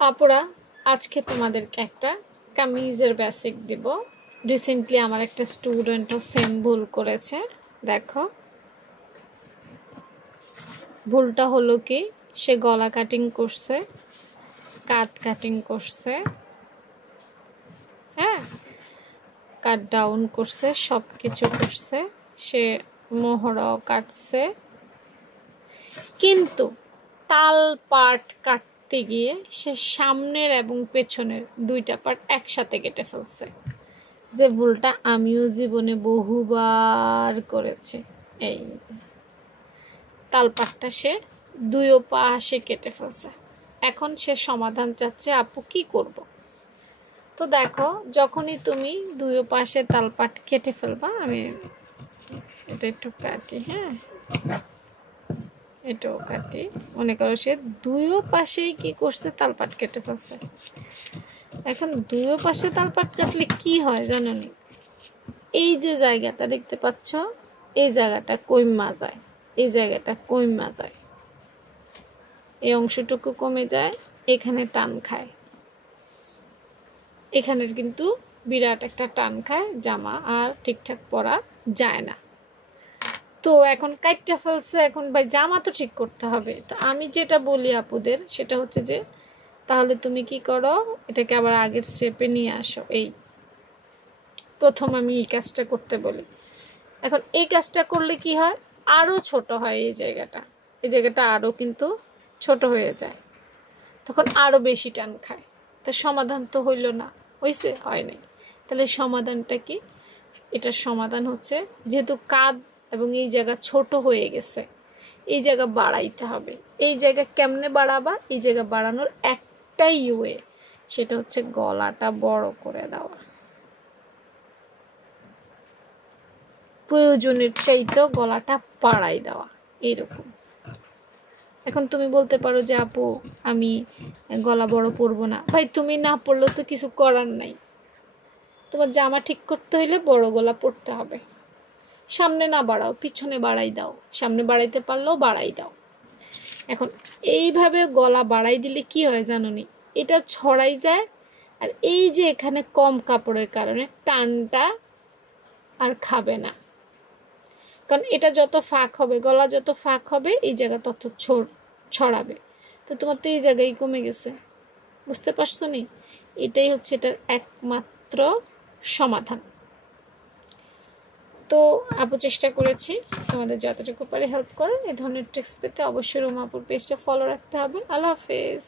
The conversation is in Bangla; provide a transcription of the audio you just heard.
আপুরা, আজকে তোমাদেরকে একটা কামিজের বেসিক দিব। রিসেন্টলি আমার একটা স্টুডেন্টও সেম ভুল করেছে। দেখো, ভুলটা হলো কি, সে গলা কাটিং করছে, কাট কাটিং করছে, হ্যাঁ, কাট ডাউন করছে, সব কিছু করছে, সে মোহরাও কাটছে, কিন্তু তাল পাট কাটতে গিয়ে সে সামনের এবং পেছনের দুইটা পার্ট একসাথে কেটে ফেলছে। যে ভুলটা আমিও জীবনে বহুবার করেছি। এই তাল পাটটা সে দুই পাশে কেটে ফেলছে। এখন সে সমাধান চাচ্ছে, আপু কি করব? তো দেখো, যখনই তুমি দুই পাশে তাল পাট কেটে ফেলবা, আমি এটা একটু কাটি, হ্যাঁ, এটাও কাটি, মনে করো সে দুই পাশেই কি করছে, তালপাট কেটে ফেলছে। এখন দুই পাশে তালপাট কাটলে কি হয় জানো নি? এই যে জায়গাটা দেখতে পাচ্ছ, এই জায়গাটা কইমা যায়, এই জায়গাটা কইমা যায়, এই অংশটুকু কমে যায়, এখানে টান খায়, এখানের কিন্তু বিরাট একটা টান খায়, জামা আর ঠিকঠাক পরা যায় না। তো এখন কাটটা ফেলছে, এখন ভাই জামা তো ঠিক করতে হবে। তো আমি যেটা বলি আপুদের, সেটা হচ্ছে যে তাহলে তুমি কি করো, এটাকে আবার আগের স্টেপে নিয়ে আসো। এই প্রথম আমি এই কাজটা করতে বলি। এখন এই কাজটা করলে কি হয়, আরও ছোট হয় এই জায়গাটা আরও কিন্তু ছোট হয়ে যায়, তখন আরও বেশি টান খায়। তা সমাধান তো হইল না, হয়েছে? হয় নাই। তাহলে সমাধানটা কি? এটার সমাধান হচ্ছে, যেহেতু কাঁধ এবং এই জায়গা ছোট হয়ে গেছে, এই জায়গা বাড়াইতে হবে। এই জায়গা কেমনে বাড়াবা? এই জায়গা বাড়ানোর একটাই ওয়ে, সেটা হচ্ছে গলাটা বড় করে দেওয়া, প্রয়োজনের চাইতেও গলাটা বাড়াই দেওয়া, এইরকম। এখন তুমি বলতে পারো যে আপু আমি গলা বড় পরবো না। ভাই, তুমি না পরলেও তো কিছু করার নাই। তোমার জামা ঠিক করতে হইলে বড় গলা পরতে হবে। সামনে না বাড়াও, পিছনে বাড়াই দাও, সামনে বাড়াইতে পারলেও বাড়াই দাও। এখন এইভাবে গলা বাড়াই দিলে কি হয় জানো নি? এটা ছড়াই যায়, আর এই যে এখানে কম কাপড়ের কারণে টানটা আর খাবে না। কারণ এটা যত ফাঁক হবে, গলা যত ফাঁক হবে, এই জায়গা তত ছড়াবে। তো তোমার তো এই জায়গায় কমে গেছে। বুঝতে পারছো নি? এটাই হচ্ছে এটার একমাত্র সমাধান। তো আপু চেষ্টা করেছি তোমাদের যতটুকু পারে হেল্প করার। এই ধরনের ট্রিক্স পেতে অবশ্যই রুমা আপুর পেজটা ফলো রাখতে হবে। আল্লাহ হাফেজ।